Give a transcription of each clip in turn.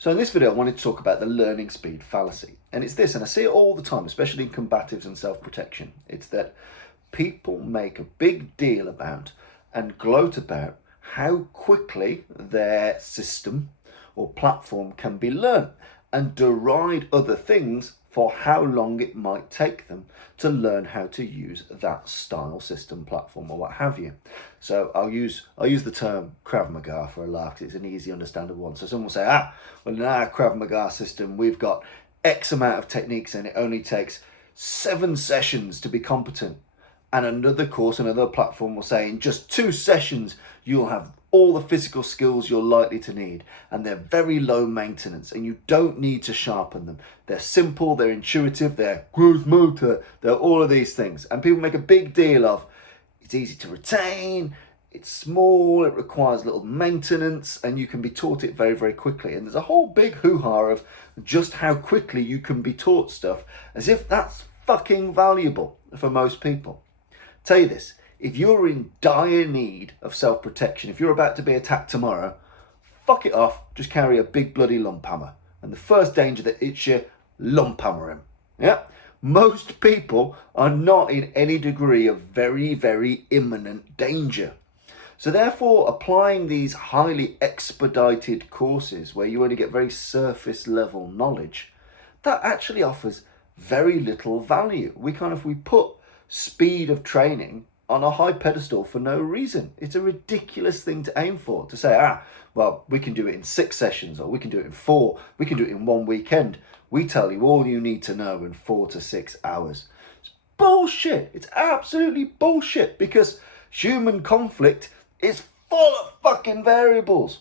So in this video, I wanted to talk about the learning speed fallacy. And it's this, and I see it all the time, especially in combatives and self-protection. It's that people make a big deal about and gloat about how quickly their system or platform can be learned and deride other things for how long it might take them to learn how to use that style, system, platform, or what have you. So I'll use the term Krav Maga for a laugh because it's an easy, understandable one. So someone will say, well, in our Krav Maga system, we've got X amount of techniques and it only takes 7 sessions to be competent. And another course, another platform will say, in just 2 sessions, you'll have all the physical skills you're likely to need, and they're very low maintenance and you don't need to sharpen them. They're simple, they're intuitive, they're growth motor, they're all of these things. And people make a big deal of it's easy to retain, it's small, it requires little maintenance, and you can be taught it very, very quickly. And there's a whole big hoo-ha of just how quickly you can be taught stuff, as if that's fucking valuable for most people. Tell you this, if you're in dire need of self-protection, if you're about to be attacked tomorrow, fuck it off, just carry a big bloody lump hammer. And the first danger that hits you, lump hammer him. Yeah? Most people are not in any degree of very, very imminent danger. So therefore, applying these highly expedited courses where you only get very surface level knowledge, that actually offers very little value. We put speed of training on a high pedestal for no reason. It's a ridiculous thing to aim for, to say, well, we can do it in 6 sessions, or we can do it in 4, we can do it in 1 weekend. We tell you all you need to know in 4 to 6 hours. It's bullshit. It's absolutely bullshit, because human conflict is full of fucking variables.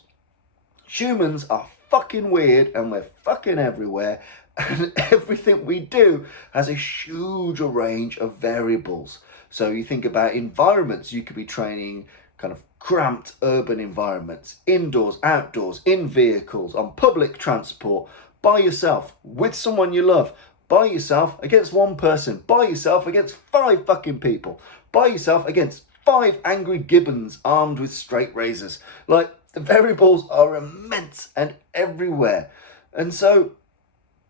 Humans are fucking weird and we're fucking everywhere, and everything we do has a huge range of variables. So you think about environments, you could be training kind of cramped urban environments, indoors, outdoors, in vehicles, on public transport, by yourself, with someone you love, by yourself against 1 person, by yourself against 5 fucking people, by yourself against 5 angry gibbons armed with straight razors. Like, the variables are immense and everywhere. And so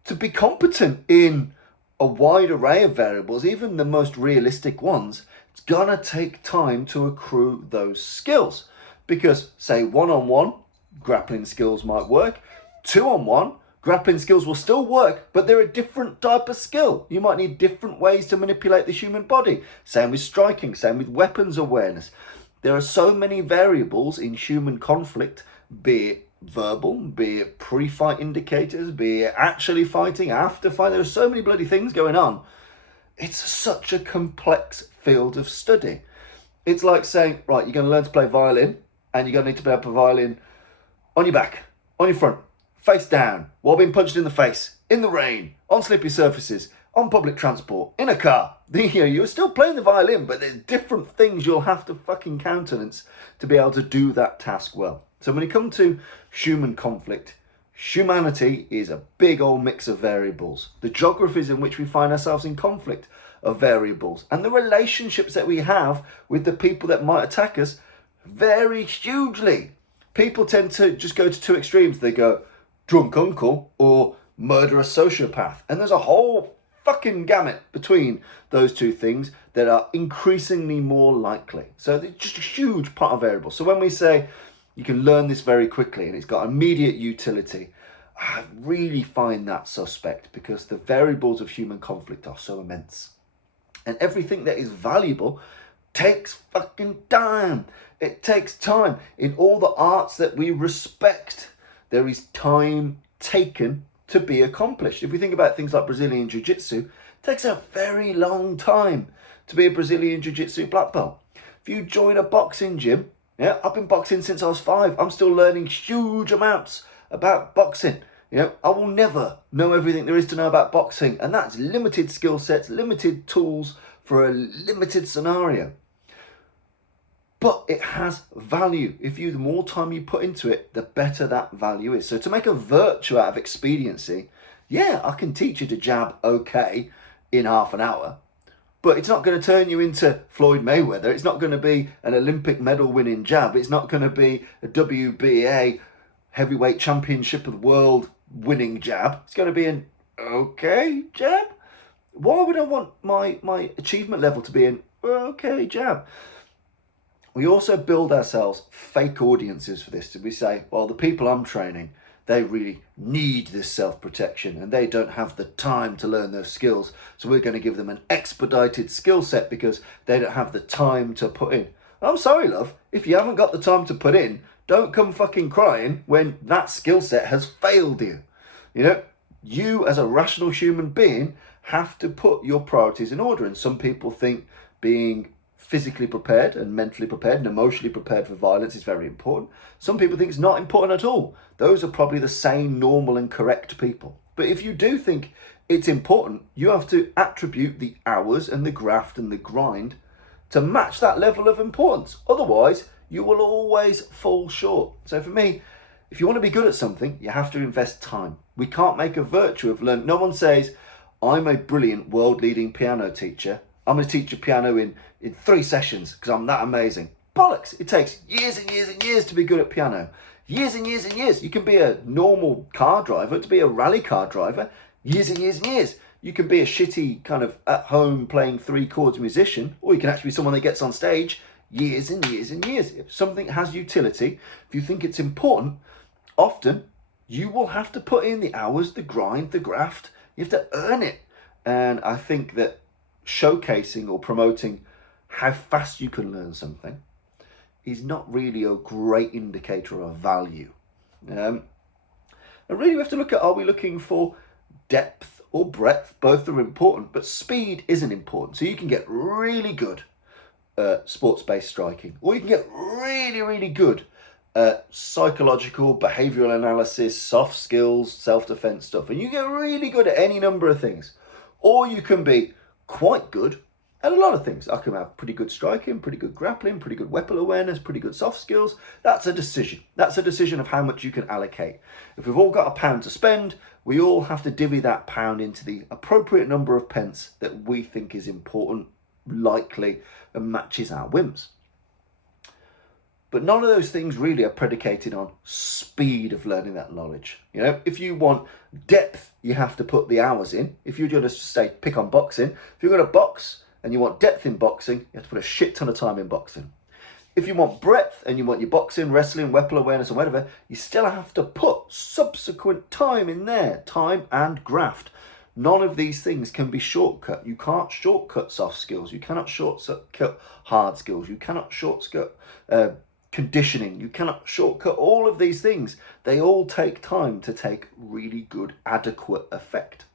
to be competent in a wide array of variables, even the most realistic ones, it's gonna take time to accrue those skills. Because, say, 1-on-1, grappling skills might work. 2-on-1, grappling skills will still work, but they're a different type of skill. You might need different ways to manipulate the human body. Same with striking, same with weapons awareness. There are so many variables in human conflict, be it verbal, be it pre-fight indicators, be it actually fighting, after fight. There are so many bloody things going on. It's such a complex field of study. It's like saying, right, you're going to learn to play violin, and you're going to need to play a violin on your back, on your front, face down, while being punched in the face, in the rain, on slippery surfaces, on public transport, in a car. You're still playing the violin, but there's different things you'll have to fucking countenance to be able to do that task well. So when it comes to human conflict, humanity is a big old mix of variables. The geographies in which we find ourselves in conflict are variables. And the relationships that we have with the people that might attack us vary hugely. People tend to just go to 2 extremes. They go drunk uncle or murderous sociopath. And there's a whole fucking gamut between those 2 things that are increasingly more likely. So it's just a huge part of variables. So when we say you can learn this very quickly and it's got immediate utility, I really find that suspect, because the variables of human conflict are so immense. And everything that is valuable takes fucking time. It takes time. In all the arts that we respect, there is time taken to be accomplished. If we think about things like Brazilian Jiu-Jitsu, it takes a very long time to be a Brazilian Jiu-Jitsu black belt. If you join a boxing gym, I've been boxing since I was 5. I'm still learning huge amounts about boxing. I will never know everything there is to know about boxing, and that's limited skill sets, limited tools for a limited scenario. But it has value. The more time you put into it, the better that value is. So to make a virtue out of expediency, I can teach you to jab okay in half an hour, but it's not going to turn you into Floyd Mayweather. It's not going to be an Olympic medal winning jab. It's not going to be a WBA heavyweight championship of the world winning jab. It's going to be an okay jab. Why would I want my achievement level to be an okay jab? We also build ourselves fake audiences for this. We say, well, the people I'm training, they really need this self-protection and they don't have the time to learn those skills. So we're going to give them an expedited skill set because they don't have the time to put in. I'm sorry, love. If you haven't got the time to put in, don't come fucking crying when that skill set has failed you. You know, you as a rational human being have to put your priorities in order. And some people think being physically prepared and mentally prepared and emotionally prepared for violence is very important. Some people think it's not important at all. Those are probably the sane, normal and correct people. But if you do think it's important, you have to attribute the hours and the graft and the grind to match that level of importance. Otherwise, you will always fall short. So for me, if you want to be good at something, you have to invest time. We can't make a virtue of learning. No one says, I'm a brilliant world-leading piano teacher. I'm going to teach you piano in 3 sessions because I'm that amazing. Bollocks. It takes years and years and years to be good at piano. Years and years and years. You can be a normal car driver, to be a rally car driver. Years and years and years. You can be a shitty kind of at home playing 3 chords musician, or you can actually be someone that gets on stage years and years and years. If something has utility, if you think it's important, often you will have to put in the hours, the grind, the graft. You have to earn it. And I think that showcasing or promoting how fast you can learn something is not really a great indicator of value. And really we have to look at, are we looking for depth or breadth? Both are important, but speed isn't important. So you can get really good at sports-based striking, or you can get really, really good at psychological, behavioral analysis, soft skills, self-defense stuff, and you get really good at any number of things. Or you can be quite good at a lot of things. I can have pretty good striking, pretty good grappling, pretty good weapon awareness, pretty good soft skills. That's a decision. That's a decision of how much you can allocate. If we've all got £1 to spend, we all have to divvy that pound into the appropriate number of pence that we think is important, likely, and matches our whims. But none of those things really are predicated on speed of learning that knowledge. You know, if you want depth, you have to put the hours in. If you're going to say, pick on boxing, if you're going to box and you want depth in boxing, you have to put a shit ton of time in boxing. If you want breadth and you want your boxing, wrestling, weapon awareness and whatever, you still have to put subsequent time in there, time and graft. None of these things can be shortcut. You can't shortcut soft skills. You cannot shortcut hard skills. You cannot shortcut conditioning. You cannot shortcut all of these things. They all take time to take really good, adequate effect.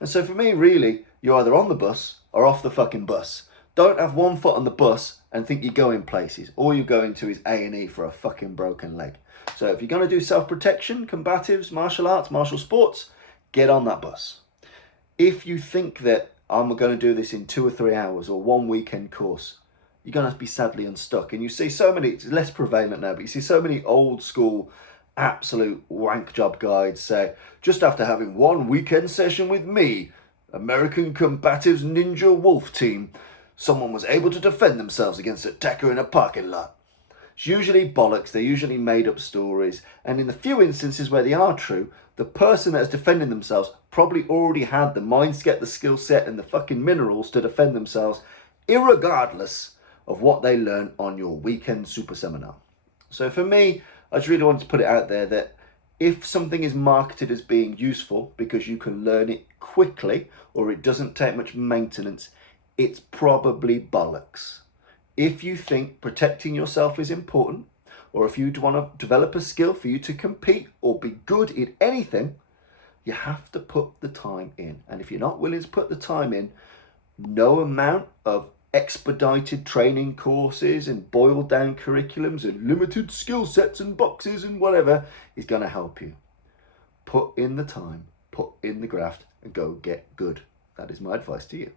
And so for me, really, you're either on the bus or off the fucking bus. Don't have one foot on the bus and think you're going places. All you're going to is A&E for a fucking broken leg. So if you're going to do self-protection, combatives, martial arts, martial sports, get on that bus. If you think that I'm going to do this in 2 or 3 hours or one weekend course, you're going to be sadly unstuck. And you see so many, it's less prevalent now, but you see so many old school, absolute wank job guides say, just after having one weekend session with me, American Combatives Ninja Wolf Team, someone was able to defend themselves against an attacker in a parking lot. It's usually bollocks, they're usually made up stories, and in the few instances where they are true, the person that is defending themselves probably already had the mindset, the skill set, and the fucking minerals to defend themselves, irregardless of what they learn on your weekend super seminar. So for me, I just really wanted to put it out there that if something is marketed as being useful because you can learn it quickly or it doesn't take much maintenance, it's probably bollocks. If you think protecting yourself is important, or if you want to develop a skill for you to compete or be good in anything, you have to put the time in. And if you're not willing to put the time in, no amount of expedited training courses and boiled down curriculums and limited skill sets and boxes and whatever is going to help you. Put in the time, put in the graft, and go get good. That is my advice to you.